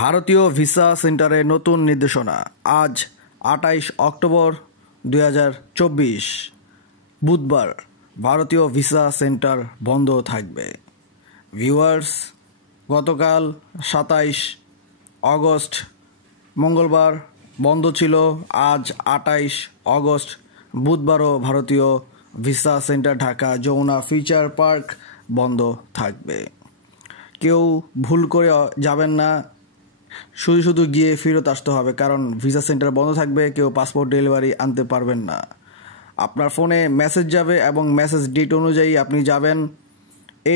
ভারতীয় ভিসা সেন্টারে নতুন নির্দেশনা। আজ ২৮ অক্টোবর ২০২৪ বুধবার ভারতীয় ভিসা সেন্টার বন্ধ থাকবে। ভিউয়ার্স, গতকাল ২৭ অগস্ট মঙ্গলবার বন্ধ ছিল। আজ ২৮ অগস্ট বুধবারও ভারতীয় visa centre Dhaka Jamuna future park বন্ধ থাকবে। কেউ ভুল করে যাবেন না, শুধু শুধু গিয়ে ফেরত আসতে হবে, কারণ ভিসা সেন্টার বন্ধ থাকবে। কেউ পাসপোর্ট ডেলিভারি আনতে পারবেন না। আপনার ফোনে মেসেজ যাবে এবং মেসেজ ডেট অনুযায়ী আপনি যাবেন।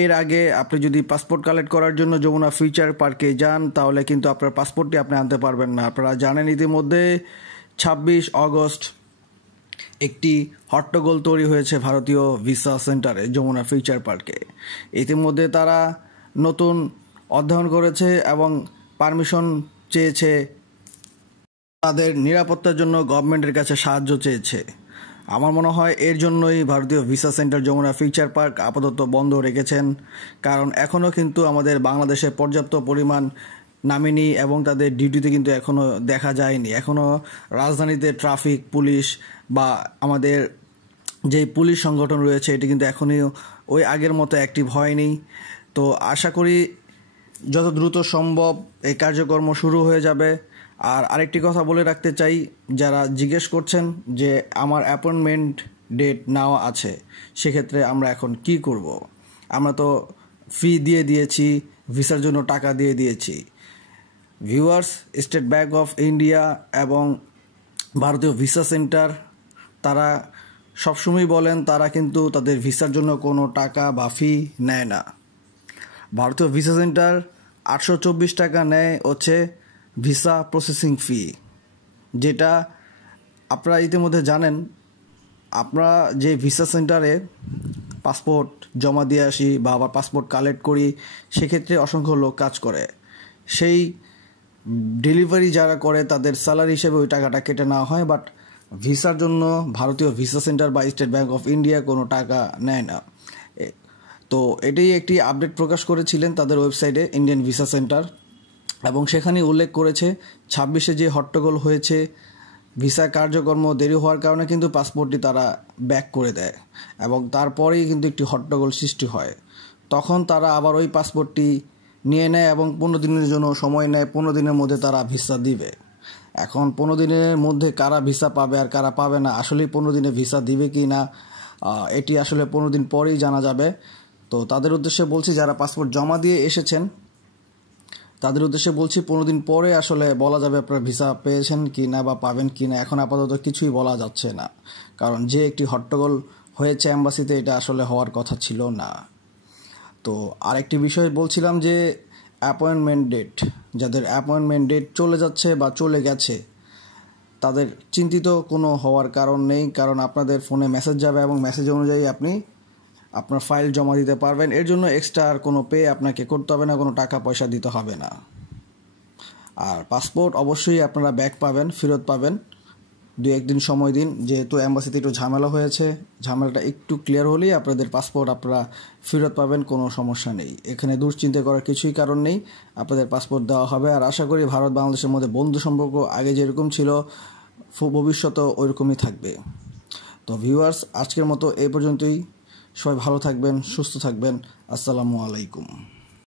এর আগে আপনি যদি পাসপোর্ট কালেক্ট করার জন্য যমুনা ফিউচার পার্কে যান, তাহলে কিন্তু আপনার পাসপোর্টটি আপনি আনতে পারবেন না। আপনারা জানেন ইতিমধ্যে ২৬ অগস্ট একটি হট্টগোল তৈরি হয়েছে ভারতীয় ভিসা সেন্টারে যমুনা ফিউচার পার্কে। ইতিমধ্যে তারা নতুন অধ্যয়ন করেছে এবং পারমিশন চেয়েছে, তাদের নিরাপত্তার জন্য গভর্নমেন্টের কাছে সাহায্য চেয়েছে। আমার মনে হয় এর জন্যই ভারতীয় visa centre Jamuna future park আপাতত বন্ধ রেখেছেন, কারণ এখনও কিন্তু আমাদের বাংলাদেশে পর্যাপ্ত পরিমাণ নামেনি এবং তাদের ডিউটিতে কিন্তু এখনও দেখা যায়নি। এখনও রাজধানীতে ট্রাফিক পুলিশ বা আমাদের যেই পুলিশ সংগঠন রয়েছে এটি কিন্তু এখনই ওই আগের মতো অ্যাক্টিভ হয়নি। তো আশা করি যত দ্রুত সম্ভব এই কার্যক্রম শুরু হয়ে যাবে। আর আরেকটি কথা বলে রাখতে চাই, যারা জিজ্ঞেস করছেন যে আমার অ্যাপয়েন্টমেন্ট ডেট নেওয়া আছে, সেক্ষেত্রে আমরা এখন কি করব? আমরা তো ফি দিয়ে দিয়েছি, ভিসার জন্য টাকা দিয়ে দিয়েছি। Viewers, state bank of India এবং ভারতীয় ভিসা সেন্টার তারা সবসময় বলেন তারা কিন্তু তাদের ভিসার জন্য কোনো টাকা বা ফি নেয় না। ভারতীয় ভিসা সেন্টার ৮২৪ টাকা নেয় হচ্ছে ভিসা প্রসেসিং ফি, যেটা আপনারা ইতিমধ্যে জানেন। আমরা যে ভিসা সেন্টারে পাসপোর্ট জমা দিয়ে আসি বা আবার পাসপোর্ট কালেক্ট করি, সেক্ষেত্রে অসংখ্য লোক কাজ করে। সেই ডেলিভারি যারা করে তাদের স্যালারি হিসেবে ওই টাকাটা কেটে নেওয়া হয়, বাট ভিসার জন্য ভারতীয় ভিসা সেন্টার বা স্টেট ব্যাংক অফ ইন্ডিয়া কোনো টাকা নেয় না। তো এটাই একটি আপডেট প্রকাশ করেছিলেন তাদের ওয়েবসাইটে ইন্ডিয়ান ভিসা সেন্টার, এবং সেখানে উল্লেখ করেছে ২৬-এ যে হট্টগোল হয়েছে, ভিসা কার্যক্রম দেরি হওয়ার কারণে কিন্তু পাসপোর্টটি তারা ব্যাক করে দেয় এবং তারপরেই কিন্তু একটি হট্টগোল সৃষ্টি হয়। তখন তারা আবার ওই পাসপোর্টটি নিয়ে নেয় এবং ১৫ দিনের জন্য সময় নেয়। ১৫ দিনের মধ্যে তারা ভিসা দিবে। এখন ১৫ দিনের মধ্যে কারা ভিসা পাবে আর কারা পাবে না, আসলেই ১৫ দিনে ভিসা দিবে কি না, এটি আসলে ১৫ দিন পরেই জানা যাবে। তো তাদের উদ্দেশ্যে বলছি, যারা পাসপোর্ট জমা দিয়ে এসেছেন তাদের উদ্দেশ্যে বলছি, ১৫ দিন পরে আসলে বলা যাবে আপনারা ভিসা পেয়েছেন কি না বা পাবেন কি না। এখন আপাতত কিছুই বলা যাচ্ছে না, কারণ যে একটি হট্টগোল হয়েছে অ্যাম্বাসিতে, এটা আসলে হওয়ার কথা ছিল না। তো আরেকটি বিষয় বলছিলাম যে অ্যাপয়েন্টমেন্ট ডেট, যাদের অ্যাপয়েন্টমেন্ট ডেট চলে যাচ্ছে বা চলে গেছে, তাদের চিন্তিত কোনো হওয়ার কারণ নেই, কারণ আপনাদের ফোনে মেসেজ যাবে এবং মেসেজ অনুযায়ী আপনি আপনার ফাইল জমা দিতে পারবেন। এর জন্য এক্সট্রা আর কোনো পে আপনাকে করতে হবে না, কোনো টাকা পয়সা দিতে হবে না। আর পাসপোর্ট অবশ্যই আপনারা ব্যাক পাবেন, ফেরত পাবেন। ২-১ দিন সময় দিন, যেহেতু অ্যাম্বাসিতে একটু ঝামেলা হয়েছে, ঝামেলাটা একটু ক্লিয়ার হলেই আপনাদের পাসপোর্ট আপনারা ফেরত পাবেন, কোনো সমস্যা নেই। এখানে দুশ্চিন্তা করার কিছুই কারণ নেই, আপনাদের পাসপোর্ট দেওয়া হবে। আর আশা করি ভারত বাংলাদেশের মধ্যে বন্ধু সম্পর্ক আগে যেরকম ছিল ভবিষ্যতেও ওইরকমই থাকবে। তো ভিউয়ার্স, আজকের মতো এই পর্যন্তই। সবাই ভালো থাকবেন, সুস্থ থাকবেন। আসসালামু আলাইকুম।